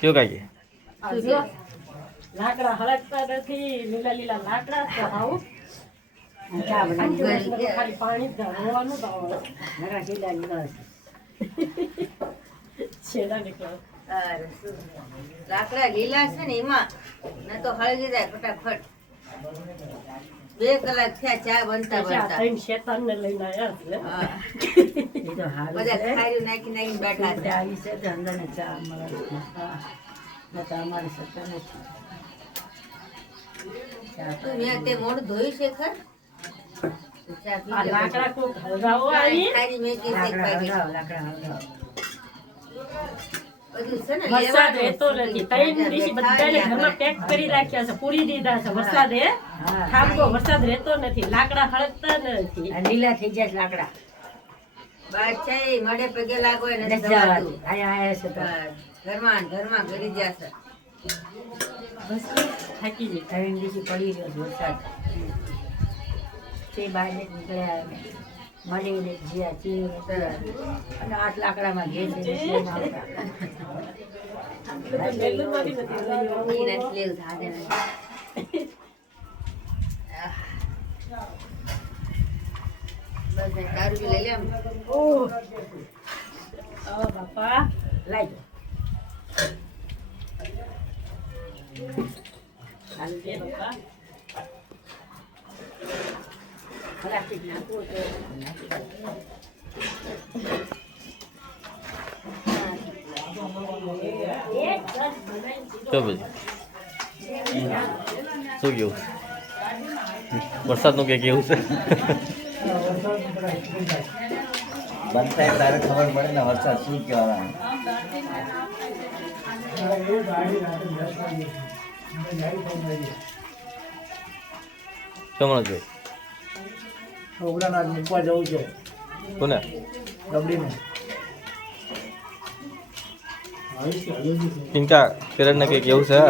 કયો કાકી લાકડા હળગતા નથી, લીલા લીલા લાકડા તો આવું ખાલી પાણી ધરવાનું છેડા નીકળો. લાકડા લીલા છે ને એમાં ન તો હળગી જાય ફટાફટ. 2 કલાક થયા ચા બનતા બનતા. શેતાન ને લઈને આવ્યા બધા ખારી નાખી નાખીને બેઠા હતા. તું મેં તે મોઢું ધોયું છે ખર? લાકડા કોક હળગાવો આવી ખારી મેકી છે ખારી. બધું છે ને વરસાદ રહેતો નથી. 3 દિવસ બધાને ઘરમાં પેક કરી રાખ્યા છે, પૂરી દીધા છે. વરસાદે થાંભો, વરસાદ રહેતો નથી, લાકડા હળગતા નથી, લીલા થઈ જાય લાકડા. બાદશાહી મળે પગે લાગો એને જવાતું. ઘરમાં ઘરમાં ઘરી જશે. બસ થાકી ગઈ. 3 દિવસ પડી ગયો વરસાદ. તે બહાર નીકળ્યા મળી જ્યાં ચીર અને 8 લાકડામાં ઘેર છે. બાપા લાઈ પ્લાસ્ટિક નાખવું તો પછી શું કેવું વરસાદનું કે કેવું છે? બંધ થાય તારે ખબર પડે ને વરસાદ શું કહેવાય. કમળભાઈ છોકરાના મૂકવા જવું છે કોને? રબડીને. પિંકા કિરણને કંઈક એવું છે?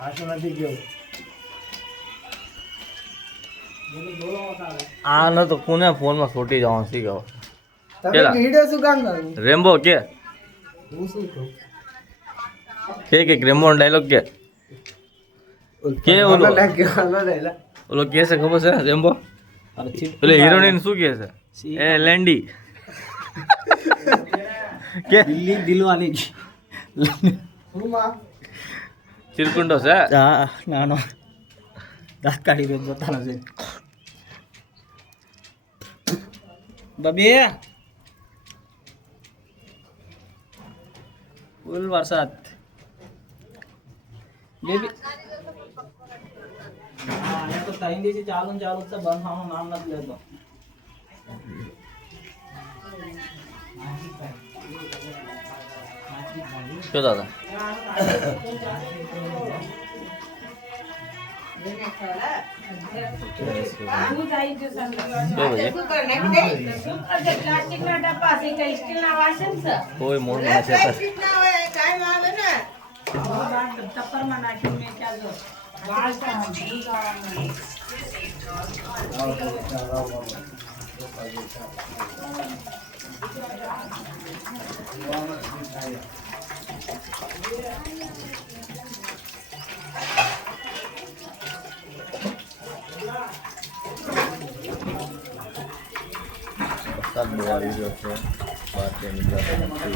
આશો નથી કેવું. આ ન તો કોને ફોનમાં છોટી જવાનું શી કહો તમે વિડિયો શું કામ કરો? રેમ્બો કે હું શું કહું? કે રેમ્બો ડાયલોગ કે ઓલો ઓલો કે છે ખબર છે રેમ્બો? એટલે હિરોઈન શું કે છે? એ લેન્ડી કે દિલ્હી દિલવાની ચિરકુંડો છે. હા નાનો દાંત કાઢી દે પોતાનો છે. બબે ફૂલ વરસાદ બેબી. હા તો 3 દિવસથી ચાલુ છે, બંધ થવાનું નામ નથી લેતો. શું દાદા? કોઈ મોડ ના છે વરસાદ બહુ આવી રહ્યો છે, બહાર ક્યાં નીકળાતા નથી.